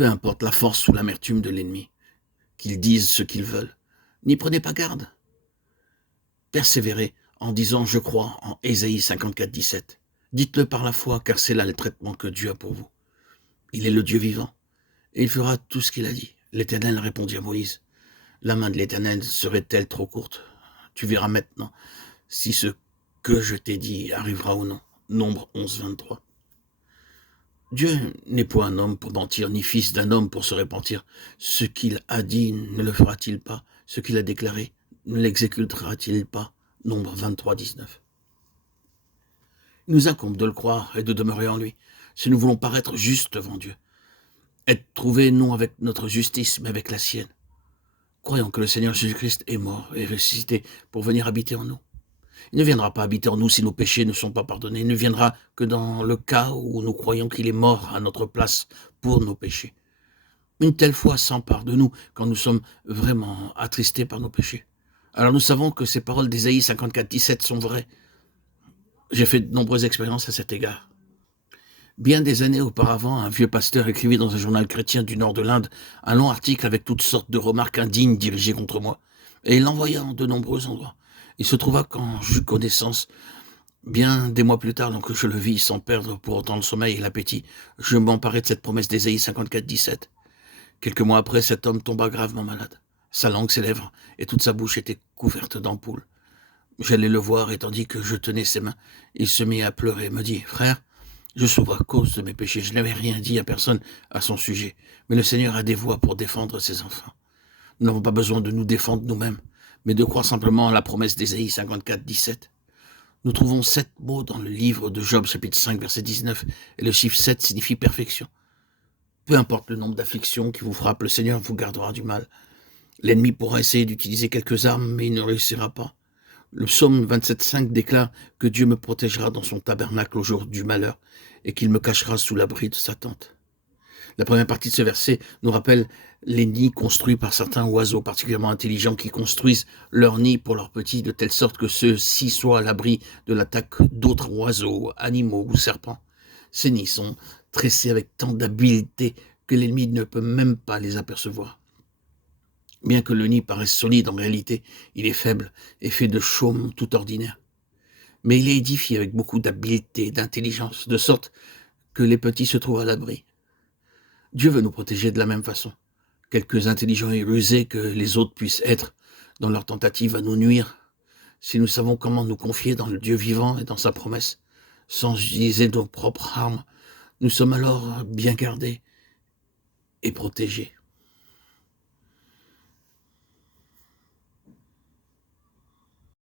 Peu importe la force ou l'amertume de l'ennemi, qu'ils disent ce qu'ils veulent, n'y prenez pas garde. Persévérez en disant « Je crois » en Ésaïe 54, 17. Dites-le par la foi, car c'est là le traitement que Dieu a pour vous. Il est le Dieu vivant, et il fera tout ce qu'il a dit. L'Éternel répondit à Moïse. La main de l'Éternel serait-elle trop courte? Tu verras maintenant si ce que je t'ai dit arrivera ou non. Nombre 11, 23. Dieu n'est point un homme pour mentir, ni fils d'un homme pour se repentir. Ce qu'il a dit ne le fera-t-il pas? Ce qu'il a déclaré ne l'exécutera-t-il pas? Nombre 23, 19. Il nous incombe de le croire et de demeurer en lui, si nous voulons paraître justes devant Dieu. Être trouvés non avec notre justice, mais avec la sienne. Croyons que le Seigneur Jésus-Christ est mort et ressuscité pour venir habiter en nous. Il ne viendra pas habiter en nous si nos péchés ne sont pas pardonnés. Il ne viendra que dans le cas où nous croyons qu'il est mort à notre place pour nos péchés. Une telle foi s'empare de nous quand nous sommes vraiment attristés par nos péchés. Alors nous savons que ces paroles d'Ésaïe 54, 17 sont vraies. J'ai fait de nombreuses expériences à cet égard. Bien des années auparavant, un vieux pasteur écrivit dans un journal chrétien du nord de l'Inde un long article avec toutes sortes de remarques indignes dirigées contre moi, et il l'envoya en de nombreux endroits. Il se trouva quand j'eus connaissance, bien des mois plus tard, donc je le vis sans perdre pour autant le sommeil et l'appétit, je m'emparai de cette promesse d'Ésaïe 54, 17. Quelques mois après, cet homme tomba gravement malade. Sa langue, ses lèvres et toute sa bouche étaient couvertes d'ampoules. J'allais le voir et tandis que je tenais ses mains, il se mit à pleurer et me dit « Frère, je souffre à cause de mes péchés. Je n'avais rien dit à personne à son sujet. Mais le Seigneur a des voies pour défendre ses enfants. Nous n'avons pas besoin de nous défendre nous-mêmes, mais de croire simplement à la promesse d'Ésaïe 54, 17. Nous trouvons 7 mots dans le livre de Job, chapitre 5, verset 19, et le chiffre 7 signifie perfection. Peu importe le nombre d'afflictions qui vous frappent, le Seigneur vous gardera du mal. L'ennemi pourra essayer d'utiliser quelques armes, mais il ne réussira pas. Le psaume 27,5 déclare que Dieu me protégera dans son tabernacle au jour du malheur et qu'il me cachera sous l'abri de sa tente. La première partie de ce verset nous rappelle les nids construits par certains oiseaux particulièrement intelligents qui construisent leurs nids pour leurs petits de telle sorte que ceux-ci soient à l'abri de l'attaque d'autres oiseaux, animaux ou serpents. Ces nids sont tressés avec tant d'habileté que l'ennemi ne peut même pas les apercevoir. Bien que le nid paraisse solide, en réalité, il est faible et fait de chaume tout ordinaire. Mais il est édifié avec beaucoup d'habileté et d'intelligence, de sorte que les petits se trouvent à l'abri. Dieu veut nous protéger de la même façon, quelque intelligents et rusés que les autres puissent être dans leur tentative à nous nuire. Si nous savons comment nous confier dans le Dieu vivant et dans sa promesse, sans utiliser nos propres armes, nous sommes alors bien gardés et protégés.